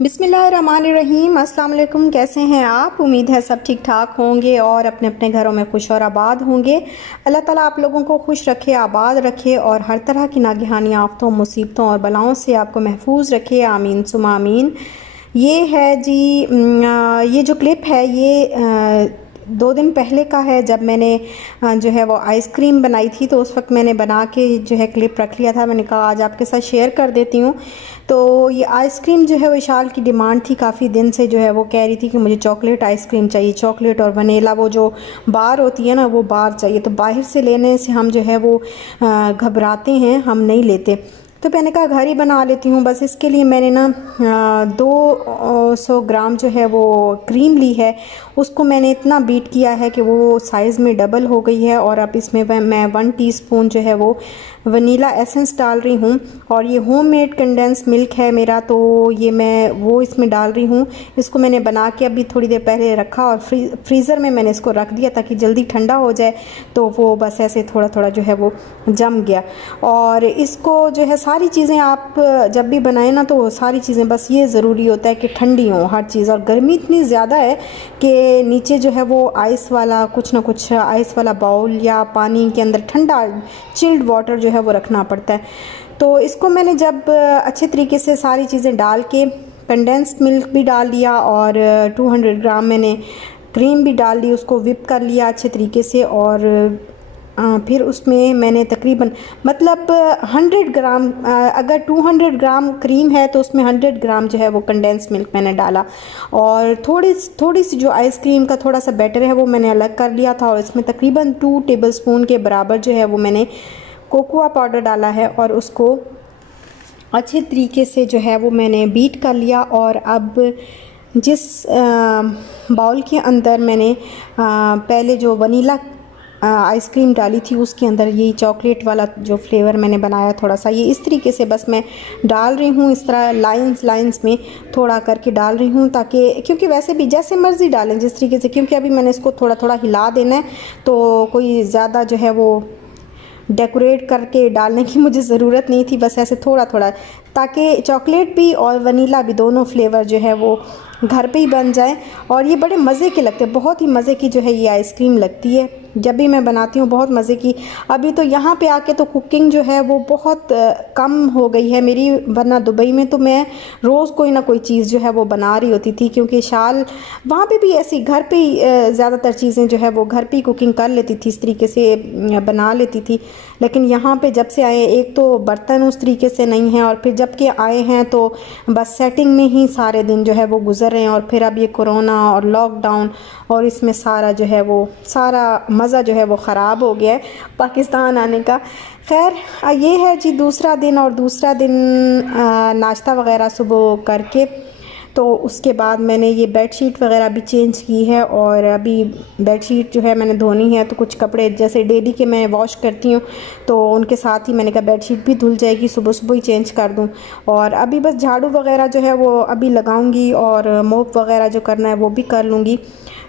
बिस्मिल्लाहिर्रहमानिर्रहीम। अस्सलाम वालेकुम। कैसे हैं आप? उम्मीद है सब ठीक ठाक होंगे और अपने अपने घरों में खुश और आबाद होंगे। अल्लाह ताला आप लोगों को खुश रखे, आबाद रखे और हर तरह की नागहानी आफतों, मुसीबतों और बलाओं से आपको महफूज रखे। आमीन सुमा आमीन। ये है जी, ये जो क्लिप है ये 2 दिन पहले का है, जब मैंने जो है वो आइसक्रीम बनाई थी। तो उस वक्त मैंने बना के जो है क्लिप रख लिया था। मैंने कहा आज आपके साथ शेयर कर देती हूँ। तो ये आइसक्रीम जो है वो विशाल की डिमांड थी, काफ़ी दिन से जो है वो कह रही थी कि मुझे चॉकलेट आइसक्रीम चाहिए, चॉकलेट और वनीला वो जो बार होती है ना वो बार चाहिए। तो बाहर से लेने से हम जो है वो घबराते हैं, हम नहीं लेते। तो मैंने कहा घर ही बना लेती हूँ। बस इसके लिए मैंने ना 200 ग्राम जो है वो क्रीम ली है। उसको मैंने इतना बीट किया है कि वो साइज़ में डबल हो गई है। और अब इसमें मैं 1 टीस्पून जो है वो वनीला एसेंस डाल रही हूँ। और ये होममेड कंडेंस मिल्क है मेरा, तो ये मैं वो इसमें डाल रही हूँ। इसको मैंने बना के अभी थोड़ी देर पहले रखा और फ्रीज़र में मैंने इसको रख दिया ताकि जल्दी ठंडा हो जाए। तो वो बस ऐसे थोड़ा थोड़ा जो है वो जम गया। और इसको जो है सारी चीज़ें आप जब भी बनाएं ना तो सारी चीज़ें बस ये ज़रूरी होता है कि ठंडी हो हर चीज़। और गर्मी इतनी ज़्यादा है कि नीचे जो है वो आइस वाला कुछ ना कुछ आइस वाला बाउल या पानी के अंदर ठंडा चिल्ड वाटर जो है वो रखना पड़ता है। तो इसको मैंने जब अच्छे तरीके से सारी चीज़ें डाल के कंडेंस्ड मिल्क भी डाल दिया और 200 ग्राम मैंने क्रीम भी डाल दी, उसको विप कर लिया अच्छे तरीके से। और फिर उसमें मैंने तकरीबन मतलब 100 ग्राम, अगर 200 ग्राम क्रीम है तो उसमें 100 ग्राम जो है वो कंडेंस मिल्क मैंने डाला। और थोड़ी सी जो आइसक्रीम का थोड़ा सा बैटर है वो मैंने अलग कर लिया था। और इसमें तकरीबन 2 टेबलस्पून के बराबर जो है वो मैंने कोकोआ पाउडर डाला है और उसको अच्छे तरीके से जो है वो मैंने बीट कर लिया। और अब जिस बाउल के अंदर मैंने पहले जो वनीला आइसक्रीम डाली थी उसके अंदर ये चॉकलेट वाला जो फ्लेवर मैंने बनाया थोड़ा सा, ये इस तरीके से बस मैं डाल रही हूँ। इस तरह लाइंस में थोड़ा करके डाल रही हूँ, ताकि क्योंकि वैसे भी जैसे मर्ज़ी डालें जिस तरीके से, क्योंकि अभी मैंने इसको थोड़ा थोड़ा हिला देना है। तो कोई ज़्यादा जो है वो डेकोरेट करके डालने की मुझे ज़रूरत नहीं थी, बस ऐसे थोड़ा थोड़ा, ताकि चॉकलेट भी और वनीला भी दोनों फ्लेवर जो है वो घर पे ही बन जाए। और ये बड़े मज़े के लगते हैं, बहुत ही मज़े की जो है ये आइसक्रीम लगती है जब भी मैं बनाती हूँ, बहुत मज़े की। अभी तो यहाँ पे आके तो कुकिंग जो है वो बहुत कम हो गई है मेरी, वरना दुबई में तो मैं रोज़ कोई ना कोई चीज़ जो है वो बना रही होती थी। क्योंकि शाल वहाँ पे भी ऐसी घर पे ही ज़्यादातर चीज़ें जो है वो घर पे ही कुकिंग कर लेती थी, इस तरीके से बना लेती थी। लेकिन यहाँ पे जब से आए, एक तो बर्तन उस तरीके से नहीं हैं, और फिर जब के आए हैं तो बस सेटिंग में ही सारे दिन जो है वो गुजर रहे हैं। और फिर अब ये कोरोना और लॉकडाउन और इसमें सारा जो है वो सारा मज़ा जो है वो ख़राब हो गया है पाकिस्तान आने का। खैर ये है जी दूसरा दिन। और दूसरा दिन नाश्ता वगैरह सुबह करके तो उसके बाद मैंने ये बेडशीट वगैरह भी चेंज की है। और अभी बेडशीट जो है मैंने धोनी है, तो कुछ कपड़े जैसे डेली के मैं वॉश करती हूँ तो उनके साथ ही मैंने कहा बेडशीट भी धुल जाएगी, सुबह सुबह ही चेंज कर दूँ। और अभी बस झाड़ू वगैरह जो है वो अभी लगाऊंगी और मोप वगैरह जो करना है वो भी कर लूँगी।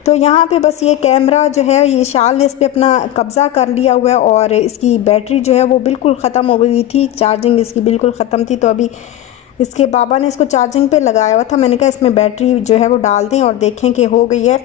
तो यहाँ पे बस ये कैमरा जो है, ये शाल ने इस पर अपना कब्ज़ा कर लिया हुआ है। और इसकी बैटरी जो है वो बिल्कुल ख़त्म हो गई थी, चार्जिंग इसकी बिल्कुल ख़त्म थी। तो अभी इसके बाबा ने इसको चार्जिंग पे लगाया हुआ था, मैंने कहा इसमें बैटरी जो है वो डाल दें और देखें कि हो गई है।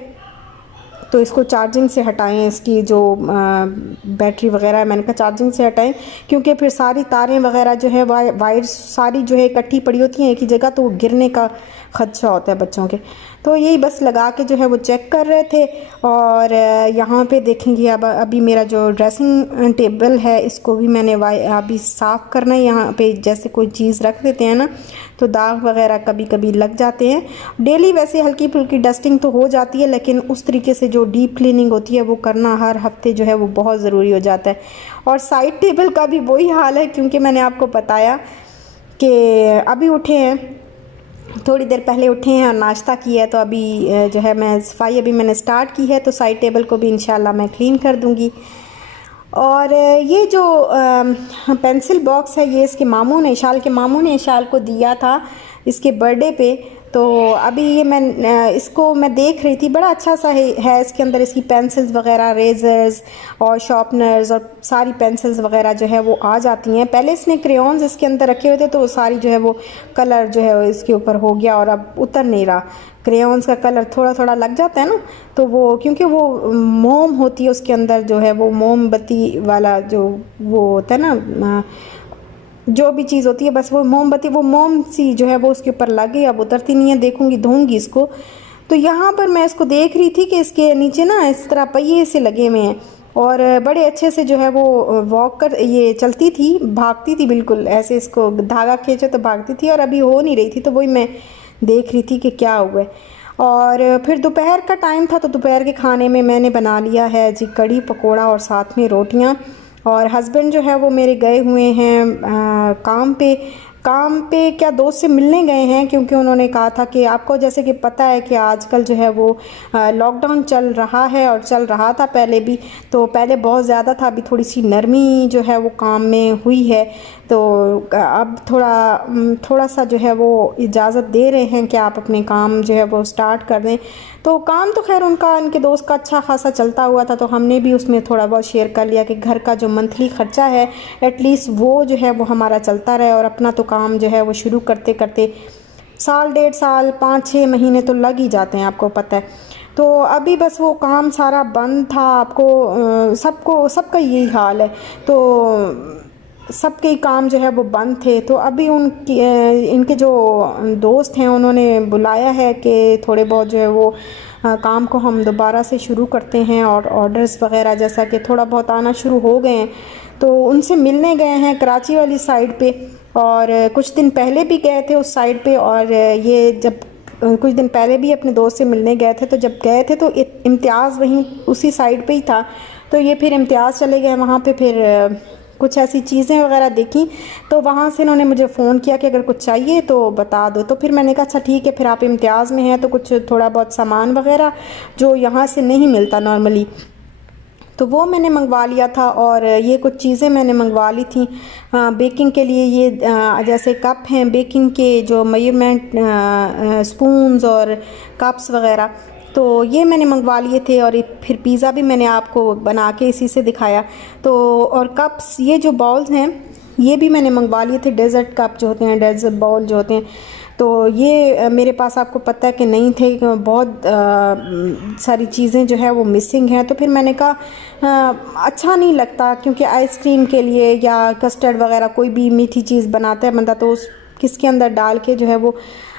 तो इसको चार्जिंग से हटाएं, इसकी जो बैटरी वगैरह है मैंने कहा चार्जिंग से हटाएं, क्योंकि फिर सारी तारें वगैरह जो है वायर सारी जो है इकट्ठी पड़ी होती हैं एक ही जगह, तो गिरने का खदशा होता है बच्चों के। तो यही बस लगा के जो है वो चेक कर रहे थे। और यहाँ पे देखेंगे अब अभी मेरा जो ड्रेसिंग टेबल है इसको भी मैंने अभी साफ़ करना है। यहाँ पे जैसे कोई चीज़ रख देते हैं ना तो दाग वगैरह कभी कभी लग जाते हैं। डेली वैसे हल्की फुल्की डस्टिंग तो हो जाती है, लेकिन उस तरीके से जो डीप क्लीनिंग होती है वो करना हर हफ्ते जो है वो बहुत ज़रूरी हो जाता है। और साइड टेबल का भी वही हाल है, क्योंकि मैंने आपको बताया कि अभी उठे हैं, थोड़ी देर पहले उठे हैं और नाश्ता किया है। तो अभी जो है मैं सफाई अभी मैंने स्टार्ट की है, तो साइड टेबल को भी इंशाल्लाह मैं क्लीन कर दूंगी। और ये जो पेंसिल बॉक्स है ये इसके मामू ने, इशाल के मामू ने इशाल को दिया था इसके बर्थडे पे। तो अभी ये इसको मैं देख रही थी, बड़ा अच्छा सा है इसके अंदर, इसकी पेंसिल्स वगैरह, रेजर्स और शार्पनर्स और सारी पेंसिल्स वगैरह जो है वो आ जाती हैं। पहले इसने क्रेयॉन्स इसके अंदर रखे हुए थे तो वो सारी जो है वो कलर जो है इसके ऊपर हो गया और अब उतर नहीं रहा। क्रेयॉन्स का कलर थोड़ा थोड़ा लग जाता है ना, तो वो क्योंकि वो मोम होती है उसके अंदर जो है वो मोमबत्ती वाला जो वो होता है ना, जो भी चीज़ होती है बस वो मोमबत्ती, वो मोम सी जो है वो उसके ऊपर लग गई, अब उतरती नहीं है। देखूंगी, धोऊंगी इसको। तो यहाँ पर मैं इसको देख रही थी कि इसके नीचे ना इस तरह पहिए से लगे हुए हैं और बड़े अच्छे से जो है वो वॉक कर ये चलती थी, भागती थी बिल्कुल ऐसे, इसको धागा खींचो तो भागती थी और अभी हो नहीं रही थी। तो वही मैं देख रही थी कि क्या हुआ है। और फिर दोपहर का टाइम था तो दोपहर के खाने में मैंने बना लिया है जी कड़ी पकोड़ा और साथ में रोटियां। और हस्बैंड जो है वो मेरे गए हुए हैं काम पे क्या दोस्त से मिलने गए हैं, क्योंकि उन्होंने कहा था कि आपको जैसे कि पता है कि आजकल जो है वो लॉकडाउन चल रहा है और चल रहा था पहले भी, तो पहले बहुत ज़्यादा था, अभी थोड़ी सी नरमी जो है वो काम में हुई है। तो अब थोड़ा सा जो है वो इजाज़त दे रहे हैं कि आप अपने काम जो है वो स्टार्ट कर दें। तो काम तो खैर इनके दोस्त का अच्छा खासा चलता हुआ था, तो हमने भी उसमें थोड़ा बहुत शेयर कर लिया कि घर का जो मंथली ख़र्चा है एटलीस्ट वो जो है वो हमारा चलता रहे। और अपना तो काम जो है वो शुरू करते करते साल, 1.5 साल, 5-6 महीने तो लग ही जाते हैं, आपको पता है। तो अभी बस वो काम सारा बंद था। सबका यही हाल है। तो सबके काम जो है वो बंद थे। तो अभी इनके जो दोस्त हैं उन्होंने बुलाया है कि थोड़े बहुत जो है वो काम को हम दोबारा से शुरू करते हैं और ऑर्डर्स वगैरह जैसा कि थोड़ा बहुत आना शुरू हो गए हैं। तो उनसे मिलने गए हैं कराची वाली साइड पे, और कुछ दिन पहले भी गए थे उस साइड पे। और ये जब कुछ दिन पहले भी अपने दोस्त से मिलने गए थे, तो जब गए थे तो इम्तियाज़ वहीं उसी साइड पे ही था। तो ये फिर इम्तियाज़ चले गए वहाँ पे, फिर कुछ ऐसी चीज़ें वगैरह देखी, तो वहाँ से इन्होंने मुझे फ़ोन किया कि अगर कुछ चाहिए तो बता दो। तो फिर मैंने कहा अच्छा ठीक है, फिर आप इम्तियाज़ में हैं तो कुछ थोड़ा बहुत सामान वगैरह जो यहाँ से नहीं मिलता नॉर्मली, तो वो मैंने मंगवा लिया था। और ये कुछ चीज़ें मैंने मंगवा ली थी बेकिंग के लिए। ये जैसे कप हैं बेकिंग के, जो मेजरमेंट स्पून्स और कप्स वगैरह, तो ये मैंने मंगवा लिए थे। और फिर पिज़्ज़ा भी मैंने आपको बना के इसी से दिखाया। तो और कप्स, ये जो बाउल्स हैं ये भी मैंने मंगवा लिए थे, डेजर्ट कप जो होते हैं, डेजर्ट बाउल जो होते हैं। तो ये मेरे पास आपको पता है कि नहीं थे, बहुत सारी चीज़ें जो है वो मिसिंग हैं। तो फिर मैंने कहा अच्छा नहीं लगता, क्योंकि आइसक्रीम के लिए या कस्टर्ड वगैरह कोई भी मीठी चीज़ बनाता है बंदा तो किसके अंदर डाल के जो है वो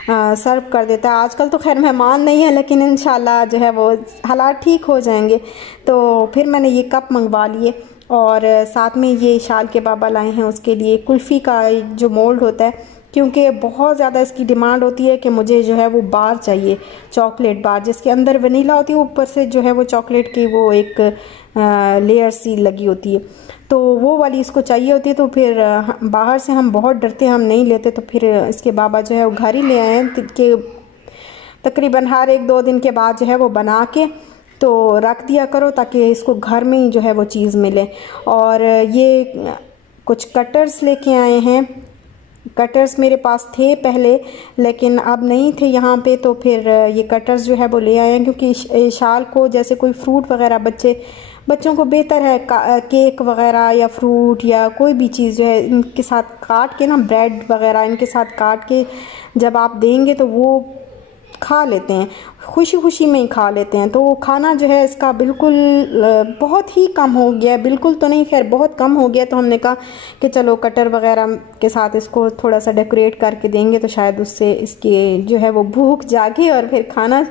सर्व कर देता है। आजकल तो खैर मेहमान नहीं है, लेकिन इंशाल्लाह जो है वो हालात ठीक हो जाएंगे। तो फिर मैंने ये कप मंगवा लिए, और साथ में ये शाल के बाबा लाए हैं उसके लिए कुल्फ़ी का जो मोल्ड होता है, क्योंकि बहुत ज़्यादा इसकी डिमांड होती है कि मुझे जो है वो बार चाहिए, चॉकलेट बार जिसके अंदर वनीला होती है, ऊपर से जो है वो चॉकलेट की वो एक लेयर सी लगी होती है, तो वो वाली इसको चाहिए होती है। तो फिर बाहर से हम बहुत डरते हैं, हम नहीं लेते। तो फिर इसके बाबा जो है वो घर ही ले आए हैं कि तकरीबन हर 1-2 दिन के बाद जो है वो बना के तो रख दिया करो, ताकि इसको घर में ही जो है वो चीज़ मिले। और ये कुछ कटर्स लेके आए हैं। कटर्स मेरे पास थे पहले, लेकिन अब नहीं थे यहाँ पे, तो फिर ये कटर्स जो है वो ले आए हैं, क्योंकि शाल को जैसे कोई फ्रूट वगैरह बच्चों को बेहतर है केक वगैरह या फ्रूट या कोई भी चीज़ जो है इनके साथ काट के ना, ब्रेड वगैरह इनके साथ काट के जब आप देंगे तो वो खा लेते हैं, खुशी खुशी में ही खा लेते हैं। तो वो खाना जो है इसका बिल्कुल बहुत ही कम हो गया, बिल्कुल तो नहीं खैर बहुत कम हो गया। तो हमने कहा कि चलो कटर वगैरह के साथ इसको थोड़ा सा डेकोरेट करके देंगे तो शायद उससे इसकी जो है वो भूख जागे और फिर खाना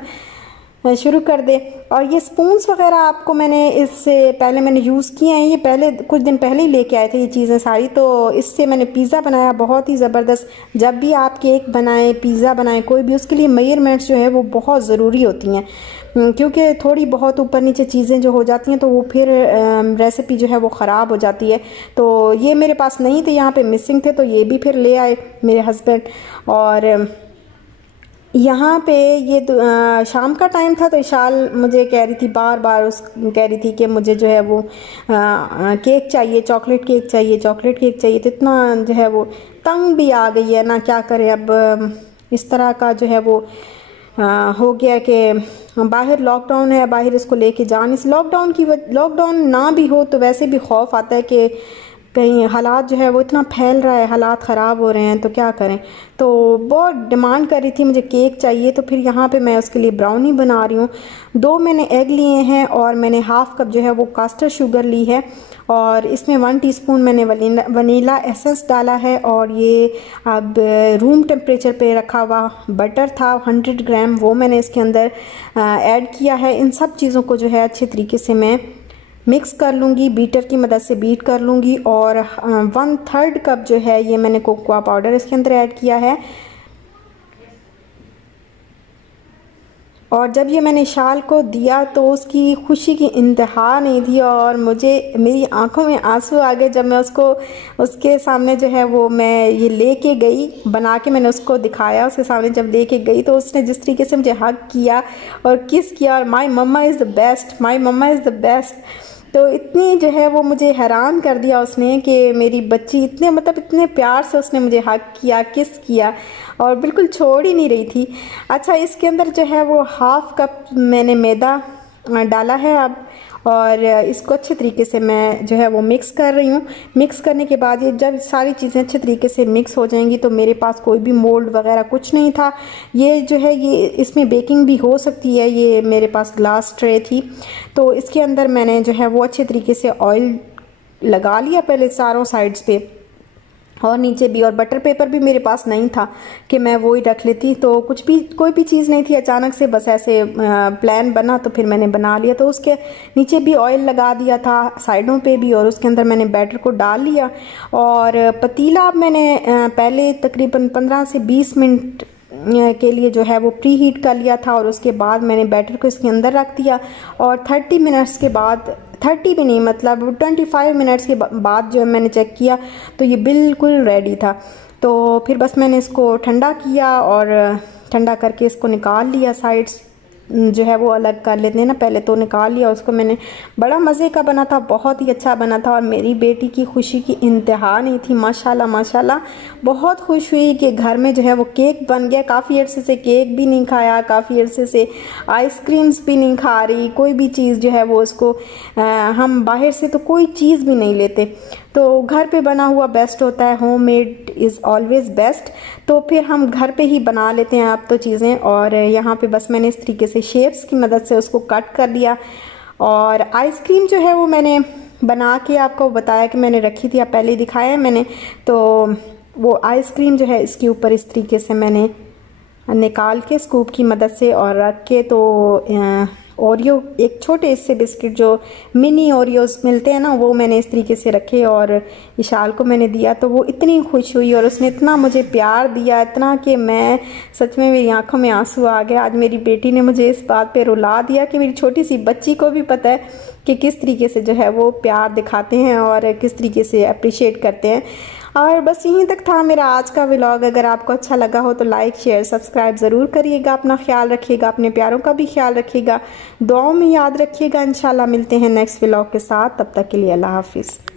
शुरू कर दे। और ये स्पून्स वगैरह आपको मैंने इससे पहले मैंने यूज़ किए हैं, ये पहले कुछ दिन पहले ही लेके आए थे ये चीज़ें सारी। तो इससे मैंने पिज़्ज़ा बनाया बहुत ही ज़बरदस्त। जब भी आप केक बनाएं, पिज़्ज़ा बनाएं, कोई भी, उसके लिए मेजरमेंट्स जो है वो बहुत ज़रूरी होती हैं, क्योंकि थोड़ी बहुत ऊपर नीचे चीज़ें जो हो जाती हैं तो वो फिर रेसिपी जो है वो ख़राब हो जाती है। तो ये मेरे पास नहीं थे, यहाँ पे मिसिंग थे, तो ये भी फिर ले आए मेरे हस्बैंड। और यहाँ पे ये शाम का टाइम था, तो इशाल मुझे कह रही थी बार कह रही थी कि मुझे जो है वो केक चाहिए, चॉकलेट केक चाहिए, चॉकलेट केक चाहिए। तो इतना जो है वो तंग भी आ गई है ना, क्या करें अब। इस तरह का जो है वो हो गया कि बाहर लॉकडाउन है, बाहर इसको लेके जान, इस लॉकडाउन ना भी हो तो वैसे भी खौफ आता है कि कहीं हालात जो है वो इतना फैल रहा है, हालात ख़राब हो रहे हैं तो क्या करें। तो बहुत डिमांड कर रही थी, मुझे केक चाहिए, तो फिर यहाँ पे मैं उसके लिए ब्राउनी बना रही हूँ। 2 मैंने एग लिए हैं और मैंने हाफ़ कप जो है वो कास्टर शुगर ली है और इसमें 1 टीस्पून मैंने वनीला एसेंस डाला है। और ये अब रूम टेम्परेचर पे रखा हुआ बटर था 100 ग्राम, वो मैंने इसके अंदर ऐड किया है। इन सब चीज़ों को जो है अच्छे तरीके से मैं मिक्स कर लूँगी, बीटर की मदद से बीट कर लूँगी। और 1/3 कप जो है ये मैंने कोकोआ पाउडर इसके अंदर ऐड किया है। और जब ये मैंने शाल को दिया तो उसकी खुशी की इंतहा नहीं थी और मुझे मेरी आंखों में आंसू आ गए जब मैं उसके सामने जो है वो मैं ये लेके गई, बना के मैंने उसको दिखाया, उसके सामने जब लेके गई तो उसने जिस तरीके से मुझे हग किया और किस किया और my mamma is the best, my mamma is the best. तो इतनी जो है वो मुझे हैरान कर दिया उसने कि मेरी बच्ची इतने प्यार से उसने मुझे हग किया, किस किया और बिल्कुल छोड़ ही नहीं रही थी। अच्छा, इसके अंदर जो है वो 1/2 कप मैंने मैदा डाला है अब, और इसको अच्छे तरीके से मैं जो है वो मिक्स कर रही हूँ। मिक्स करने के बाद ये जब सारी चीज़ें अच्छे तरीके से मिक्स हो जाएंगी तो मेरे पास कोई भी मोल्ड वगैरह कुछ नहीं था। ये जो है ये इसमें बेकिंग भी हो सकती है, ये मेरे पास ग्लास ट्रे थी। तो इसके अंदर मैंने जो है वो अच्छे तरीके से ऑयल लगा लिया पहले चारों साइड्स पे और नीचे भी, और बटर पेपर भी मेरे पास नहीं था कि मैं वो ही रख लेती। तो कोई भी चीज़ नहीं थी, अचानक से बस ऐसे प्लान बना तो फिर मैंने बना लिया। तो उसके नीचे भी ऑयल लगा दिया था, साइडों पे भी, और उसके अंदर मैंने बैटर को डाल लिया। और पतीला मैंने पहले तकरीबन 15 से 20 मिनट के लिए जो है वो प्री हीट कर लिया था और उसके बाद मैंने बैटर को इसके अंदर रख दिया। और 30 मिनट्स के बाद, 30 भी नहीं, मतलब 25 मिनट्स के बाद जो मैंने चेक किया तो ये बिल्कुल रेडी था। तो फिर बस मैंने इसको ठंडा किया और ठंडा करके इसको निकाल लिया, साइड्स जो है वो अलग कर लेते हैं ना, पहले तो निकाल लिया उसको मैंने। बड़ा मज़े का बना था, बहुत ही अच्छा बना था और मेरी बेटी की खुशी की इंतहा नहीं थी। माशाल्लाह माशाल्लाह बहुत खुश हुई कि घर में जो है वो केक बन गया। काफ़ी अरसे से केक भी नहीं खाया, काफ़ी अरसे से आइसक्रीम्स भी नहीं खा रही, कोई भी चीज़ जो है वो उसको हम बाहर से तो कोई चीज़ भी नहीं लेते, तो घर पे बना हुआ बेस्ट होता है, home made is always best. तो फिर हम घर पे ही बना लेते हैं अब तो चीज़ें। और यहाँ पे बस मैंने इस तरीके से शेप्स की मदद से उसको कट कर लिया। और आइसक्रीम जो है वो मैंने बना के आपको बताया कि मैंने रखी थी, आप पहले ही दिखाया है मैंने। तो वो आइसक्रीम जो है इसके ऊपर इस तरीके से मैंने निकाल के स्कूप की मदद से और रख के, तो ओरियो एक छोटे इससे बिस्किट जो मिनी ओरियोज मिलते हैं ना, वो मैंने इस तरीके से रखे और इशाल को मैंने दिया। तो वो इतनी खुश हुई और उसने इतना मुझे प्यार दिया, इतना कि मैं सच में मेरी आंखों में आंसू आ गए। आज मेरी बेटी ने मुझे इस बात पे रुला दिया कि मेरी छोटी सी बच्ची को भी पता है कि किस तरीके से जो है वो प्यार दिखाते हैं और किस तरीके से अप्रिशिएट करते हैं। और बस यहीं तक था मेरा आज का व्लॉग। अगर आपको अच्छा लगा हो तो लाइक शेयर सब्सक्राइब ज़रूर करिएगा। अपना ख्याल रखिएगा, अपने प्यारों का भी ख्याल रखिएगा, दुआओं में याद रखिएगा। इंशाल्लाह मिलते हैं नेक्स्ट व्लॉग के साथ, तब तक के लिए अल्लाह हाफिज़।